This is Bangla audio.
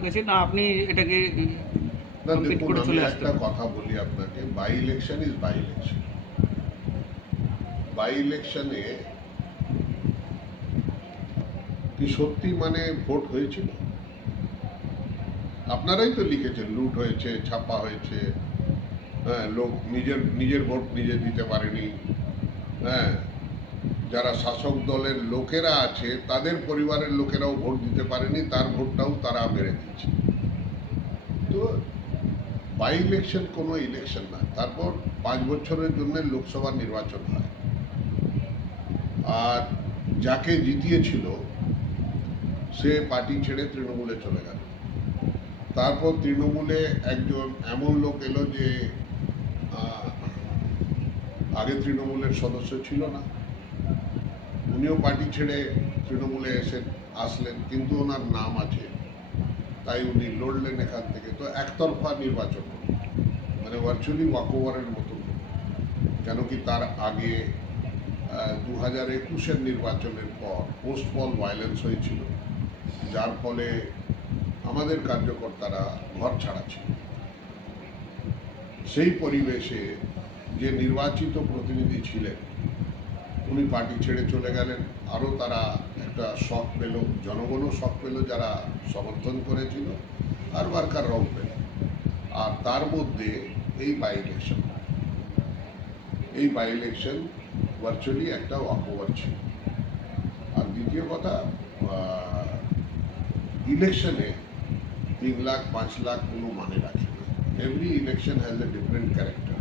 কাছে না আপনি এটাকে কমপ্লিট করে আমি চলে একটা কথা বলি আপনাকে by election is by election by ইলেকশনে কি সত্যি মানে ভোট হয়েছিল? আপনারাই তো লিখেছেন লুট হয়েছে ছাপা হয়েছে হ্যাঁ লোক নিজের নিজের ভোট নিজে দিতে পারেনি হ্যাঁ যারা শাসক দলের লোকেরা আছে, তাদের পরিবারের লোকেরাও ভোট দিতে পারেনি, তার ভোটটাও তারা মেরে দিয়েছে। তো বাই ইলেকশন কোনো ইলেকশন না, তারপর পাঁচ বছরের জন্য লোকসভা নির্বাচন হয়। আর যাকে জিতিয়েছিল, সে পার্টি ছেড়ে তৃণমূলে চলে গেল। তারপর তৃণমূলে একজন এমন লোক এলো যে আগে তৃণমূলের সদস্য ছিল না। উনিও পার্টি ছেড়ে তৃণমূলে এসে আসলেন, কিন্তু ওনার নাম আছে। তাই উনি লড়লেন এখান থেকে। তো একতরফা নির্বাচন। মানে ভার্চুয়ালি ওয়াকওভারের মতো। কেন কি তার আগে দু হাজার একুশের নির্বাচনের পর পোস্ট পল ভায়োলেন্স হয়েছিল। যার ফলে আমাদের কার্যকর্তারা ঘর ছাড়া ছিল সেই পরিবেশে যে নির্বাচিত প্রতিনিধি ছিলেন উনি পার্টি ছেড়ে চলে গেলেন। আরও তারা একটা শখ পেল, জনগণও শখ পেল যারা সমর্থন করেছিল, আর ওয়ার্কাররাও পেল। আর তার মধ্যে এই বাই ইলেকশন এই বাই ইলেকশন ভার্চুয়ালি একটা ওয়াকওভার ছিল। আর দ্বিতীয় কথা ইলেকশনে তিন লাখ, পাঁচ লাখ কোনো মানে রাখে না। Every election has a different character